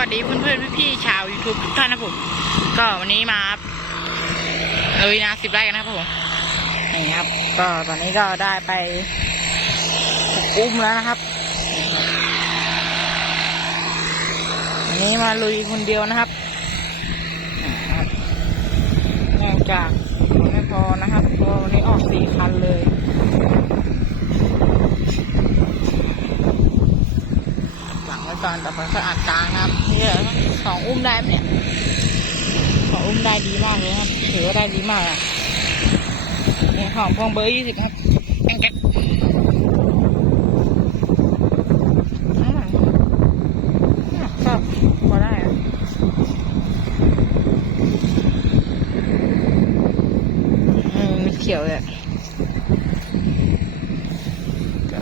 วัสดีเพื่อนๆพี่ๆชาว YouTube ทุกท่านนะผม ก็วันนี้มาลุยนาสิบไร่กันนะครับผมนี่ครับ ก็ตอนนี้ก็ได้ไปกอุ้มแล้วนะครับวันนี้มาลุยคนเดียวนะครับนี่ครับเนื่องจากไม่พอนะครับเพราะวันนี้ออกสี่คันเลย หลังไว้ก่ อนแต่มันสะอาดกลางนะครับเนี่ยสองอุ้มได้เนี่ยสองอุ้มได้ดีมากเลยครับถือว่าได้ดีมากอะของพวงเบอร์ยี่สิบครับแองเก็ตอืมอะก็พอได้อะอืมมีเขียวเลยอะก็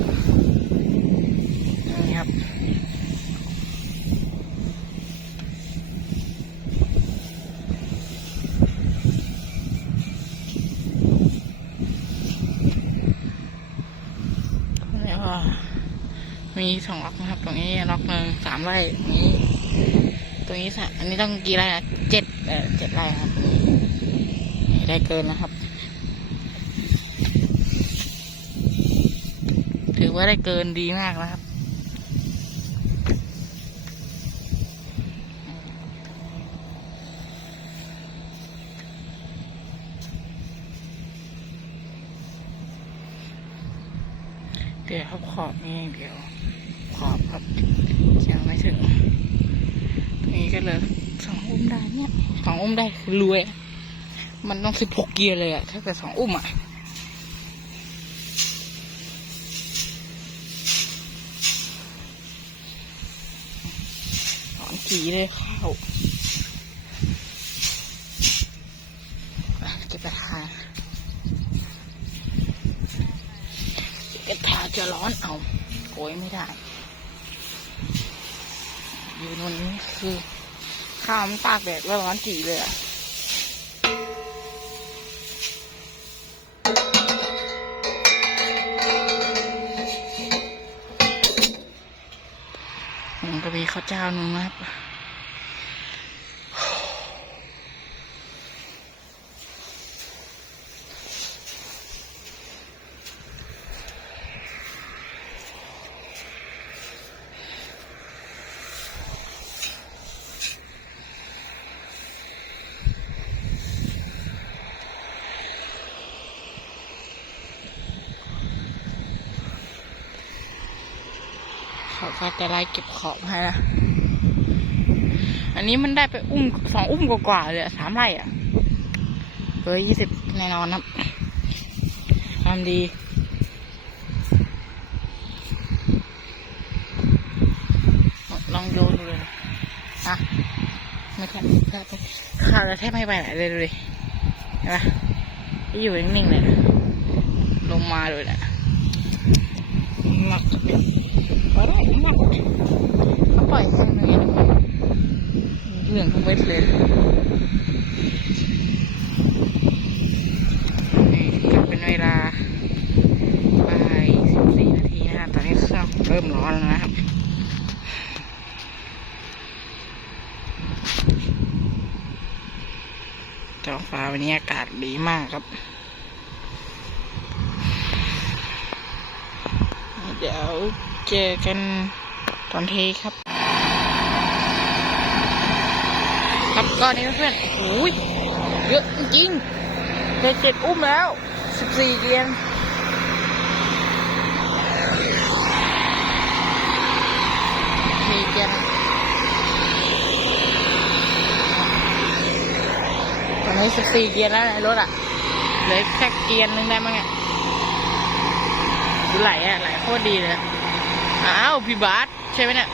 นี่ครับ แล้วก็ มีสองล็อกนะครับ ตรงนี้ล็อกหนึ่งสามไร่ตรงนี้ ตรงนี้สอันนี้ต้องกี่ไร่นะเจ็ดเออเจ็ดไร่ครับได้เกินนะครับ ถือว่าได้เกินดีมากนะครับเดี๋ยวขอบนี่อย่างเดี๋ยว ขอบครับยังไม่ถึงตรงนี้ก็เลยสองอุ้มได้เนี่ยสองอุ้มได้คือรวยอะมันต้องสิบหกเกียร์เลยอะถ้าเกิดสองอุ้มอะสอนขี่เลยเข้าอะเก็บกระทากระทาจะร้อนเอาโกยไม่ได้ อยู่บนนี้คือ ข้าวมันตากแดดแล้วร้อนจีเลยอะมันก็มีข้าวเจ้านึ่งนะครับ เขาก็จะไล่เก็บของให้นะ อันนี้มันได้ไปอุ้มสองอุ้มกว่าๆเลยสามไร่อะเบอร์ยี่สิบแน่นอนครับทำดีลองโยนดูเลยนะอะไม่ค่อยพลาดเลยขาดแล้วแทบไม่ไปไหนเลยดูดิเห็นปะที่อยู่นิ่งๆเลยลงมาเลยนะหนักพอได้ หนักเขาปล่อยให้มันอย่างนี้นะเหลืองทั้งเวทเลยนี่ก็เป็นเวลาบ่ายสิบสี่นาทีนะครับตอนนี้เครื่องเริ่มร้อนแล้วนะครับท้องฟ้าวันนี้อากาศดีมากครับ เดี๋ยว เจอกันตอนเทครับ ครับก็นี่เพื่อนๆโอ้ยเยอะจริงๆได้เจ็ดอุ้มแล้วสิบสี่เกียนมีเกียนตอนนี้สิบสี่เกียร์แล้วในรถอะเหลือแค่เกียร์นึงได้มั้งเนี่ยดูไหลอะไหลโคตรดีเลย อ้าวพี่บาสใช่ไหมเนี่ย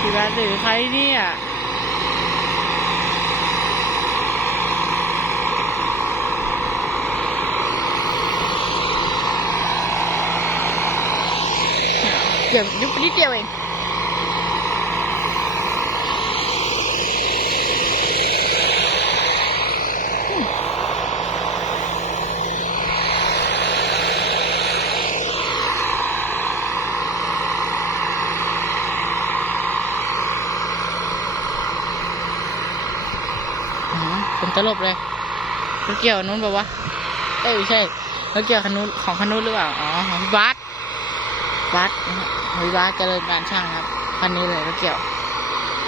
พี่บาสหรือใครเนี่ยเดี๋ยวยุบนิดเดียวเอง ตลบเลยรถเกี่ยวนู้นปะวะเอ้ยไม่ใช่รถเกี่ยวคันนู้นของคันนู้นหรือเปล่า อ๋อของพี่บาสบัสนะฮะพี่บัสเจริญการช่างครับคันนี้เลยรถเกี่ยว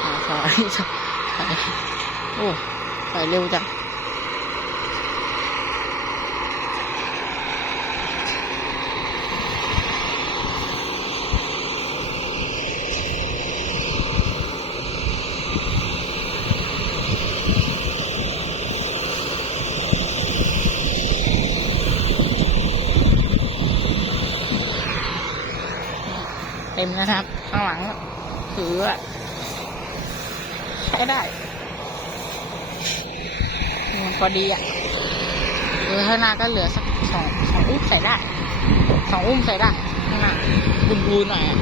อ๋อสอยสอยโอ้สอยเร็วจัง็มนะครับ ข้างหลังถือใช้ได้ มันพอดีอะเออข้างหน้าก็เหลือสักสองสองอุ้มใส่ได้ สองอุ้มใส่ได้ข้างหน้าบุญบูนหน่อยอะ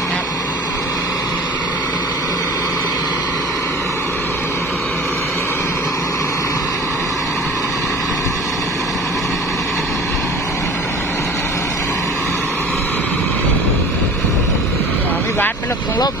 นะครับข อพี่บาสไปหลบตรงร่ม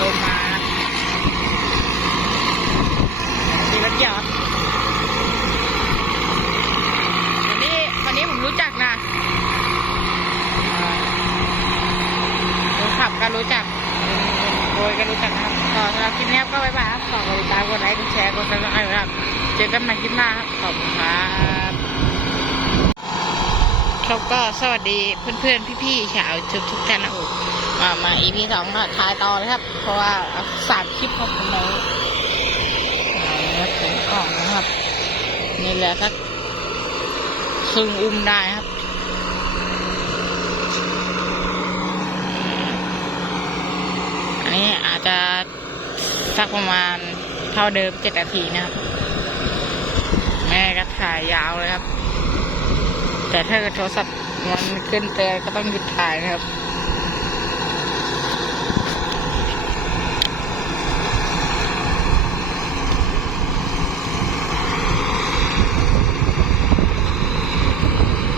ลงมามีรถจอดวันนี้วันนี้ผมรู้จักนะอ่าคนขับก็รู้จักโดยก็รู้จักนะครับก็สำหรับคลิปนี้ครับก็ไว้บายครับฝากกดติดตามกดไล ค์กดแชร์กดซับสไครต์ครับ เจอกันใหม่คลิปหน้าครับ ขอบคุณครับครับก็สวัสดีเพื่อนๆ พี่ๆชาวทุกทุกท่านนะโอ้มามา EP สองก็ถ่ายต่อเลยครับ เพราะว่าสามคลิปของผมในผมกล่องนะครับ นี่แหละสักครึ่งอุ้มได้ครับอันนี้อาจจะสักประมาณ เท่าเดิมเจ็ดนาทีนะครับ แม่ก็ถ่ายยาวเลยครับ แต่ถ้าเกิดโทรศัพท์มันขึ้นเตือนก็ต้องหยุดถ่ายนะครับ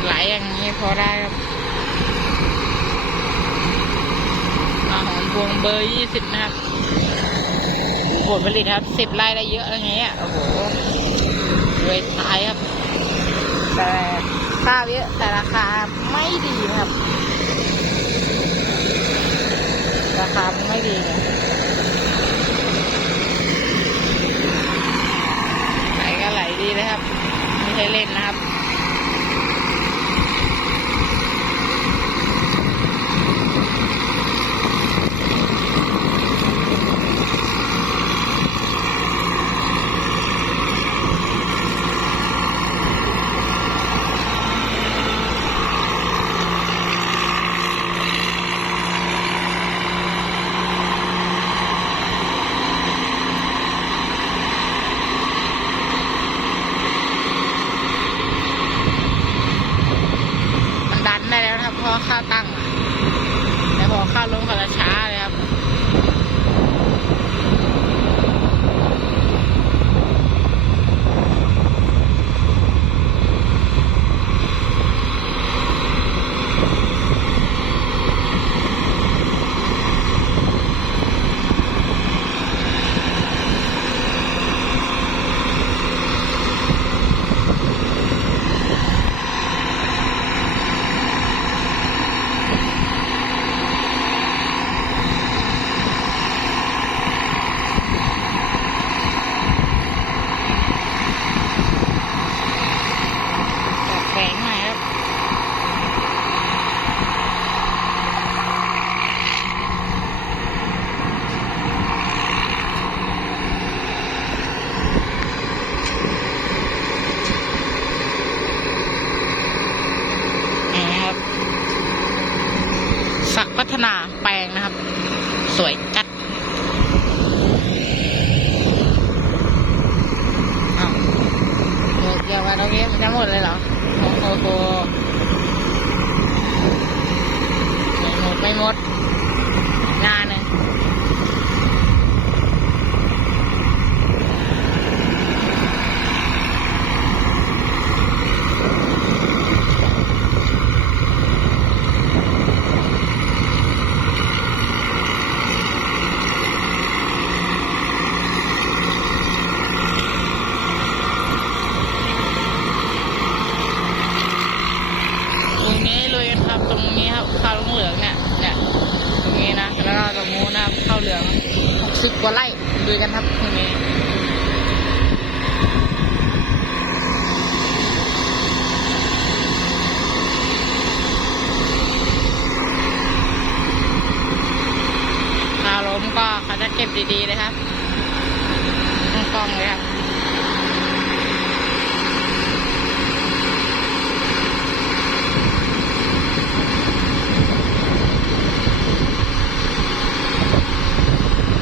ไหลอย่างนี้พอได้ครับอาหอมพวงเบอร์ยี่สิบนะครับ ผลผลิตครับสิบไร่ได้เยอะอะไรเงี้ยโอ้โหรวยตายครับ แต่ข้าวเยอะแต่ราคาไม่ดีครับ ราคาไม่ดีไหลก็ไหลดีเลยครับ ไม่ใช่เล่นนะครับ นี้ลุยกันครับ ตรงนี้ครับข้าวเหลืองเนี่ยเนี่ยตรงนี้นะแล้วก็ตรงนู้นนะครับข้าวเหลืองหกสิบกว่าไร่ลุยกันครับตรงนี้ข้าล้มก็เขาจะเก็บดีๆเลยครับกล้องเลยครับ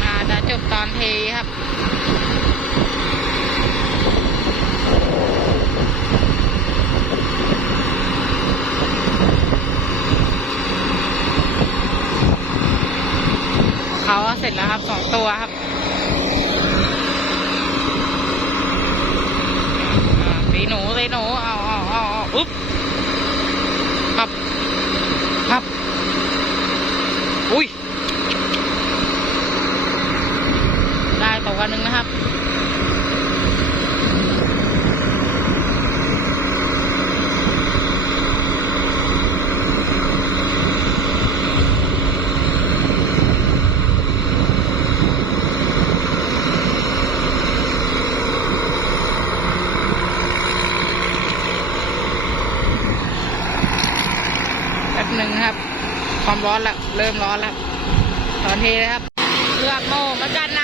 อาจะจบตอนเท ครับเขาเสร็จแล้วครับสองตัวครับตีหนูสีหนูเอาเอาเอาเอาอุ๊บพับอุ้ย ได้ตัวกันหนึ่งนะครับ แป๊บหนึ่งนะครับ ความ ร้อนแล้วเริ่มร้อนแล้วตอนเทเลยครับเลือกโมมากันนะ